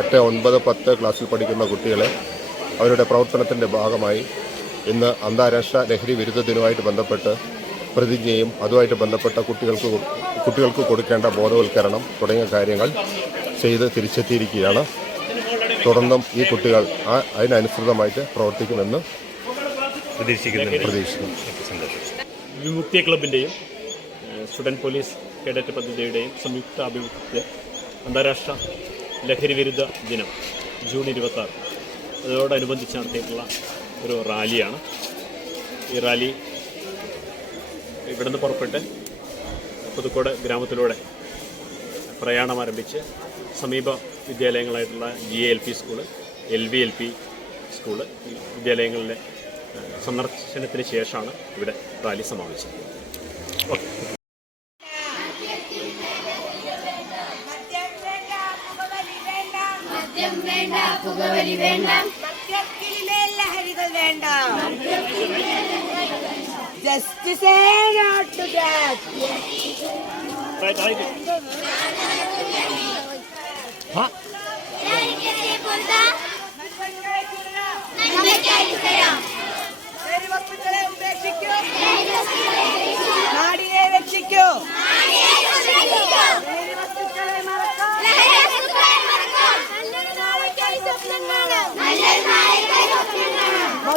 എട്ട് ഒൻപത് പത്ത് ക്ലാസ്സിൽ പഠിക്കുന്ന കുട്ടികളെ അവരുടെ പ്രവർത്തനത്തിന്റെ ഭാഗമായി ഇന്ന് അന്താരാഷ്ട്ര ലഹരി വിരുദ്ധ ദിനവുമായിട്ട് ബന്ധപ്പെട്ട് പ്രതിജ്ഞയും അതുമായിട്ട് ബന്ധപ്പെട്ട കുട്ടികൾക്ക് കുട്ടികൾക്ക് കൊടുക്കേണ്ട ബോധവൽക്കരണം തുടങ്ങിയ കാര്യങ്ങൾ ചെയ്ത് തിരിച്ചെത്തിയിരിക്കുകയാണ്. തുടർന്നും ഈ കുട്ടികൾ ആ അതിനനുസൃതമായിട്ട് പ്രവർത്തിക്കുമെന്ന് പ്രതീക്ഷിക്കുന്നു. പ്രതീക്ഷിക്കുന്നു വിമുക്തി ക്ലബിന്റെയും സ്റ്റുഡന്റ് പോലീസ് കേഡറ്റ് പദ്ധതിയുടെയും സംയുക്ത ആഭിമുഖ്യത്തിൽ അന്താരാഷ്ട്ര ലഹരി വിരുദ്ധ ദിനം ജൂൺ ഇരുപത്തി ആറ് അതോടനുബന്ധിച്ച് നടത്തിയിട്ടുള്ള ഒരു റാലിയാണ്. ഈ റാലി ഇവിടുന്ന് പുറപ്പെട്ട് പുതുക്കോട് ഗ്രാമത്തിലൂടെ പ്രയാണം ആരംഭിച്ച് സമീപ വിദ്യാലയങ്ങളായിട്ടുള്ള G L P school L V L P school വിദ്യാലയങ്ങളിലെ സന്ദർശനത്തിന് ശേഷമാണ് ഇവിടെ റാലി സമാപിച്ചത്. ഓക്കെ. മദ്യം വേണ്ട പുകവലി വേണ്ട. ലഹരികൾ വേണ്ട. ജസ്റ്റിസ് നോട്ട്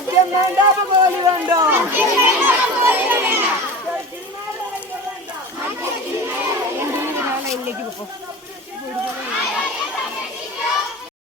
മദ്യം വേണ്ട പുകവലി വേണ്ട ഇതിലേക്ക് പോ